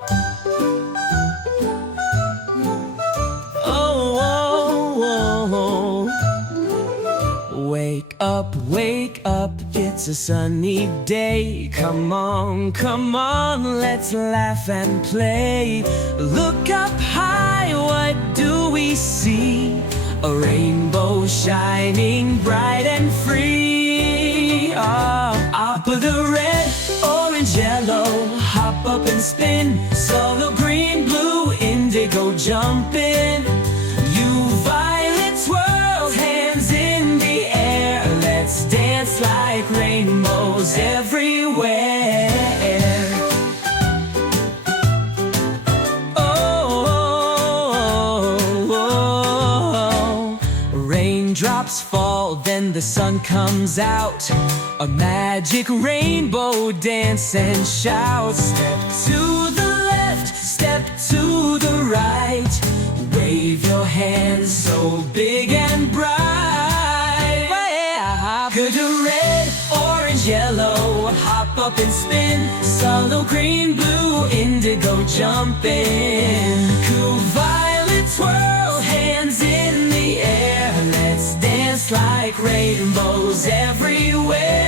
Oh, oh, oh. Wake up, it's a sunny day. Come on, let's laugh and play. Look up high, what do we see? A rainbow shining bright and free. Up of the red, orange, yellow, hop up and spin. Solo, green, blue, indigo, jumping. You violet twirls, hands in the air. Let's dance like rainbows everywhere. Raindrops fall, then the sun comes out. A magic rainbow dance and shout. Step to the left, step to the right. Wave your hands so big and bright. Good to red, orange, yellow, hop up and spin. Solo, green, blue, indigo, jumping. Cool violet twirl, hands in the air. Let's dance like rainbows everywhere.